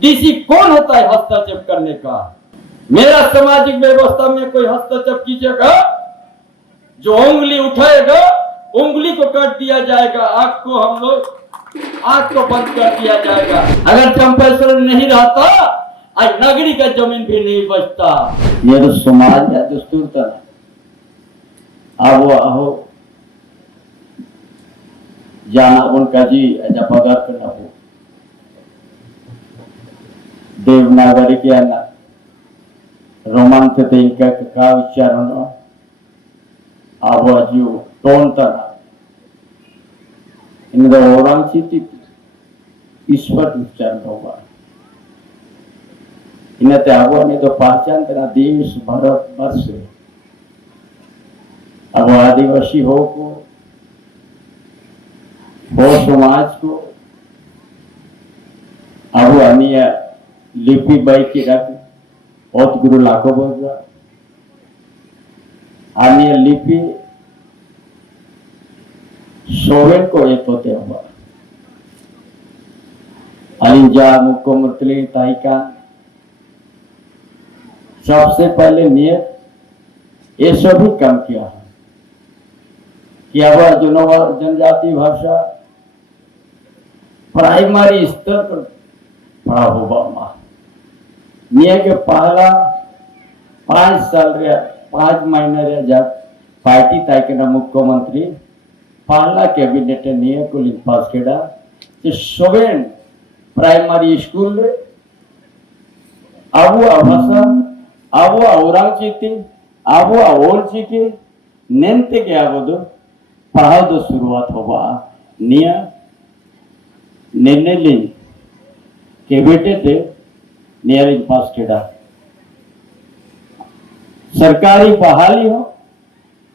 DC कौन होता है हस्तक्षेप करने का? मेरा सामाजिक व्यवस्था में कोई हस्तक्षेप कीजिएगा, जो उंगली उठाएगा उंगली को काट दिया जाएगा, आंख को हम लोग आंख को बंद कर दिया जाएगा। अगर चंपेश्वर नहीं रहता आज नगरी का जमीन भी नहीं बचता। ये तो समाज या दस्तूर तरह आवो आहो जाना उनका जी ऐसा पगार करना हो देवनागरी के ना रोमान थे इनका का उच्चारण आवो जी टोन तरह इनका औरंग चिति ईश्वर उच्चारण होगा इन्हें ते आवो ने तो पहचान करना देश भारत वर्ष अब आदिवासी हो को समाज को अब अन्य लिपि बाई की रख और गुरु लाखों बोलवा अन्य लिपि सोवेन को एक होते हुआ अलिंजा मुख्यमंत्री ताइका सबसे पहले नियत ये सभी काम किया है कि अब जनजाति भाषा प्राइमरी स्तर पर पढ़ा होगा नियत के पहला 5 साल रे 5 महीने रे जब पार्टी तय के मुख्यमंत्री पहला कैबिनेट नियत को पास केड़ा कि सोवेन प्राइमरी स्कूल रे अब भाषा अब औरंगचीती अब ओल चीकी नेंते के आगोदो पढ़ाओ तो शुरुआत होगा निया निर्णय के बेटे थे नियरिंग पास केड़ा सरकारी बहाली हो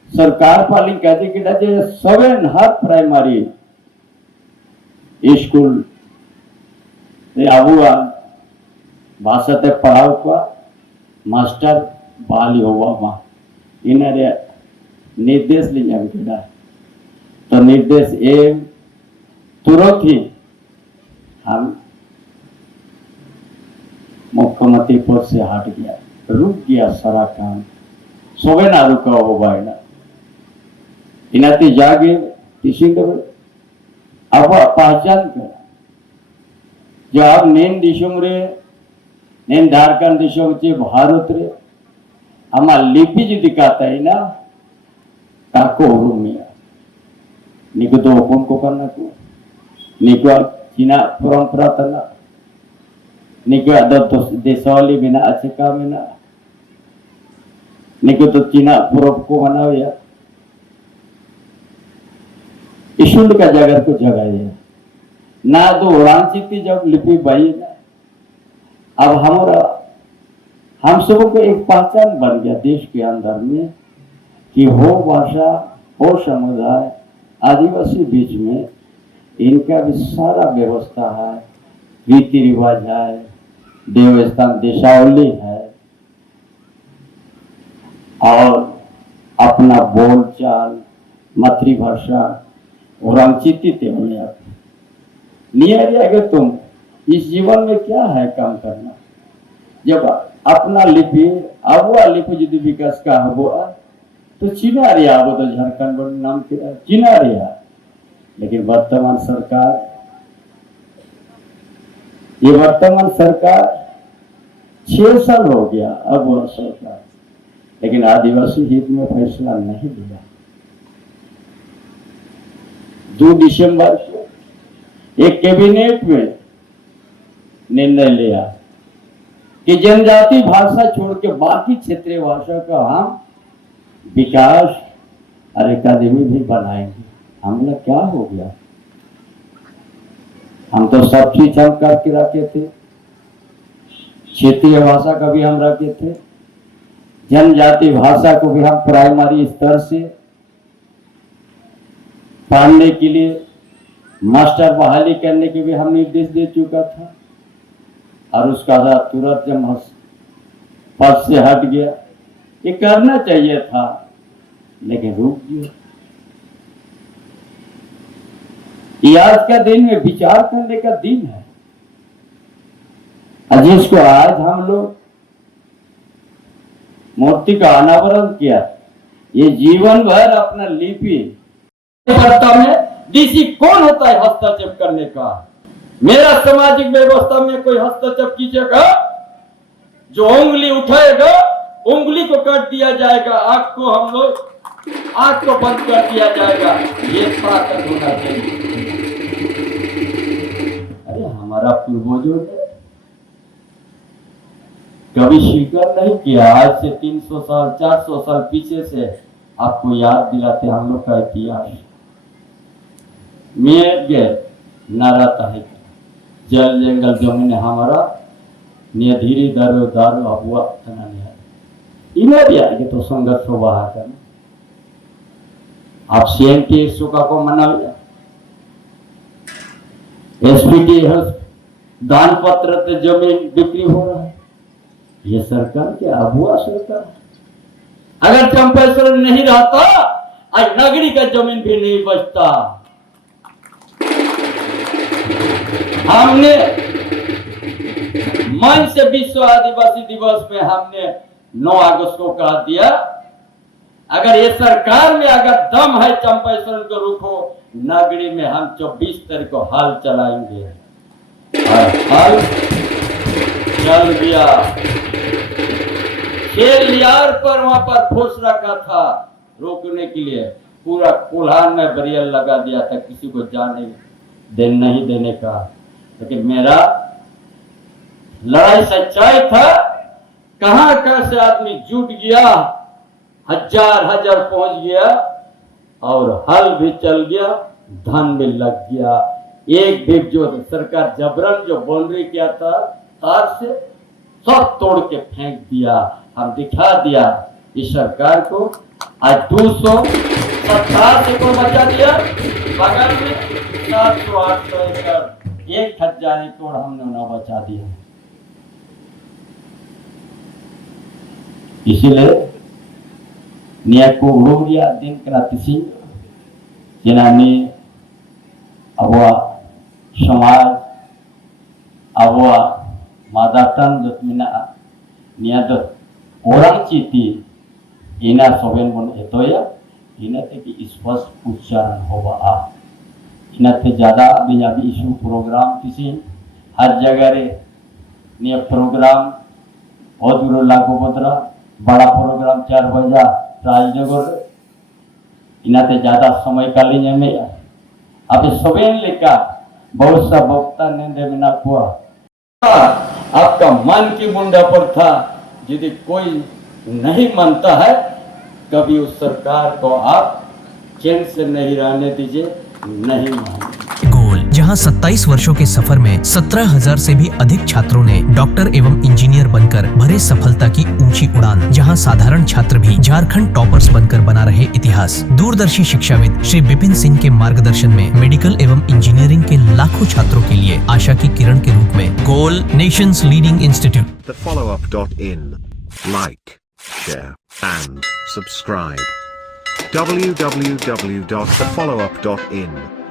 सरकार पालिंग कहते केड़ा जे सवेन हर प्राइमरी स्कूल आबुआ भाषा ते पढ़ाओ का मास्टर बहाली होगा वहाँ इन्हें निर्देश लिया केड़ा तो निर्देश ए तुरंत ही हम मुख्यमंत्री पद से हट गया रुक गया सारा काम सोवे ना रुका होगा इनाती जागे किसी अब पहचान कर जो आप नेन दिशों रे नेन झारखंड दिशों चे भारत रे हमारा लिपि जो दिखाता है ना काको रूमिया निको तो कौन को करना को निको चीना परंपरा तना निको अदर देशवाली बिना अच्छे काम है ना निको तो चीना पूर्व को बनाओ या ईश्वर का जगह को जगह है ना तो उड़ानचीती जब लिपि बाई ना अब हमारा हम सबों को एक पहचान बन गया देश के अंदर में कि हो भाषा हो समुदाय आदिवासी बीच में इनका भी सारा व्यवस्था है रीति रिवाज है देवस्थान देशावली है और अपना बोल चाल मातृभाषा और अंचित नियर अगर तुम इस जीवन में क्या है काम करना जब अपना लिपि अबुआ लिपि यदि विकास का हुआ तो चीना रिया वो तो झारखंड नाम के चीना रिया लेकिन वर्तमान सरकार 6 साल हो गया अब वह सरकार लेकिन आदिवासी हित में फैसला नहीं लिया 2 दिसंबर को एक कैबिनेट में निर्णय लिया कि जनजाति भाषा छोड़ के बाकी क्षेत्रीय भाषा का हम विकास और अकादमी भी बनाएंगे हमने क्या हो गया हम तो सब चीज हम करके रखे थे क्षेत्रीय भाषा का भी हम रखे थे जनजाति भाषा को भी हम प्राइमरी स्तर से पढ़ने के लिए मास्टर बहाली करने के भी हम निर्देश दे चुका था और उसका तुरंत जब पद से हट गया ये करना चाहिए था लेकिन रुक गया ये आज का दिन में विचार करने का दिन है जिसको आज हम लोग मूर्ति का अनावरण किया, ये जीवन भर अपना लिपि करता में डीसी कौन होता है हस्तक्षेप करने का? मेरा सामाजिक व्यवस्था में कोई हस्तक्षेप कीजिएगा, जो उंगली उठाएगा उंगली को काट दिया जाएगा, आंख को हम लोग आंख को बंद कर दिया जाएगा। ये ताकत होना चाहिए। अरे हमारा पूर्वजों ने कभी स्वीकार नहीं किया। आज से 300 साल 400 साल पीछे से आपको याद दिलाते हम लोग का इतिहास। नाराता है जल जंगल जमीन हमारा धीरे दारो दारो अबुआ इन्हें भी आगे तो संघर्ष हो बहा कर आप सीएम के सुखा को मना लिया। एसपीटी दान पत्र से जमीन बिक्री हो रहा है। ये सरकार के अबुआ सरकार। अगर चंपेश्वर नहीं रहता आज नगरी का जमीन भी नहीं बचता। हमने मन से विश्व आदिवासी दिवस में हमने 9 अगस्त को कह दिया, अगर ये सरकार में अगर दम है चंपेश्वर को रोको, नगरी में हम 24 तारीख को हल चलाएंगे। और हल चल गया। शेलियार पर वहां पर फोर्स रखा था रोकने के लिए, पूरा कोल्हान में बरियल लगा दिया था किसी को जाने नहीं देने का। लेकिन मेरा लड़ाई सच्चाई था। कहां कहां से आदमी जुट गया, हजार पहुंच गया और हल भी चल गया, धन भी लग गया। एक भी जो सरकार जबरन जो बाउंड्री किया था तार से सब तोड़ के फेंक दिया। हम दिखा दिया इस सरकार को। आज 270 एकड़ बचा दिया, बगल में 700-800 एकड़ 1000 एकड़ हमने न बचा दिया। इसीलिए नियाको उड़ोरिया दिन क्रांति जेनानी अबुआ समाज अबुआ मादातन जतमिना निया दो orang citi ina soben bon etoya ina te ki स्पष्ट उच्चारण होगा आ ina te ज्यादा बियाबी इशू प्रोग्राम किसी हर जगह रे निया प्रोग्राम बहुत दूर लागू बदरा बड़ा प्रोग्राम 4 बजा राजनगर ina te ज्यादा समय कालीन में अब सोबेन लेका बहुत सा वक्ता ने देना हुआ। आपका मन की मुंडा पर था, यदि कोई नहीं मानता है कभी उस सरकार को आप चैन से नहीं रहने दीजिए, नहीं माने। गोल, जहां 27 वर्षों के सफर में 17,000 से भी अधिक छात्रों ने डॉक्टर एवं इंजीनियर बनकर भरे सफलता की ऊंची उड़ान, जहां साधारण छात्र भी झारखंड टॉपर्स बनकर बना रहे इतिहास। दूरदर्शी शिक्षाविद श्री विपिन सिंह के मार्गदर्शन में मेडिकल एवं इंजीनियरिंग के लाखों छात्रों के लिए आशा की किरण के रूप में goal nations leading institute. TheFollowUp.in. Like, share and subscribe. www.thefollowup.in